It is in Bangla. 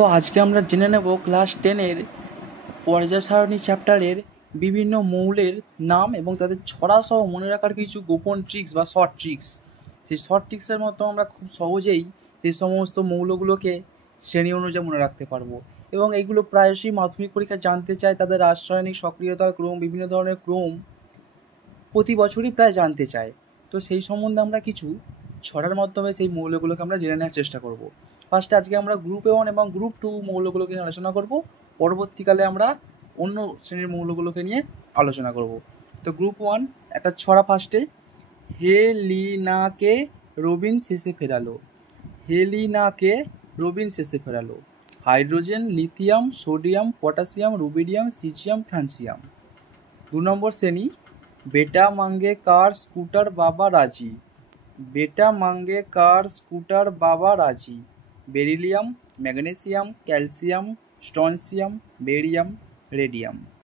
তো আজকে আমরা জেনে নেব ক্লাস 10-এর পর্যায় সারণী চ্যাপ্টারের বিভিন্ন মৌলের নাম এবং তাদের ছড়াসহ মনে রাখার কিছু গোপন ট্রিক্স বা শর্ট ট্রিক্স। সেই শর্ট ট্রিক্সের মতো আমরা খুব সহজেই সেই সমস্ত মৌলগুলোকে শ্রেণী অনুযায়ী মনে রাখতে পারবো এবং এইগুলো প্রায়শই মাধ্যমিক পরীক্ষা জানতে চায় তাদের রাসায়নিক সক্রিয়তার ক্রম, বিভিন্ন ধরনের ক্রম প্রতি বছরই প্রায় জানতে চায়। তো সেই সম্বন্ধে আমরা কিছু ছড়ার মাধ্যমে সেই মৌলগুলোকে আমরা জেনে নেওয়ার চেষ্টা করব। ফার্স্টে আজকে আমরা গ্রুপ A এবং গ্রুপ 2 মৌলগুলোকে নিয়ে আলোচনা করব, পরবর্তীকালে আমরা অন্য শ্রেণীর মৌলগুলোকে নিয়ে আলোচনা করব। তো গ্রুপ 1 একটা ছড়া ফার্স্টে, হেলিনাকে রবিন শেষে ফেরালো। হেলিনাকে রবিন শেষে ফেরালো। Hydrogen, lithium, sodium, potassium, rubidium, caesium, francium. 2 নম্বর শ্রেণী, বেটা মাঙ্গে কার স্কুটার বাবা রাজি। বেটা মাঙ্গে কার স্কুটার বাবা রাজি। Beryllium, magnesium, calcium, strontium, barium, radium.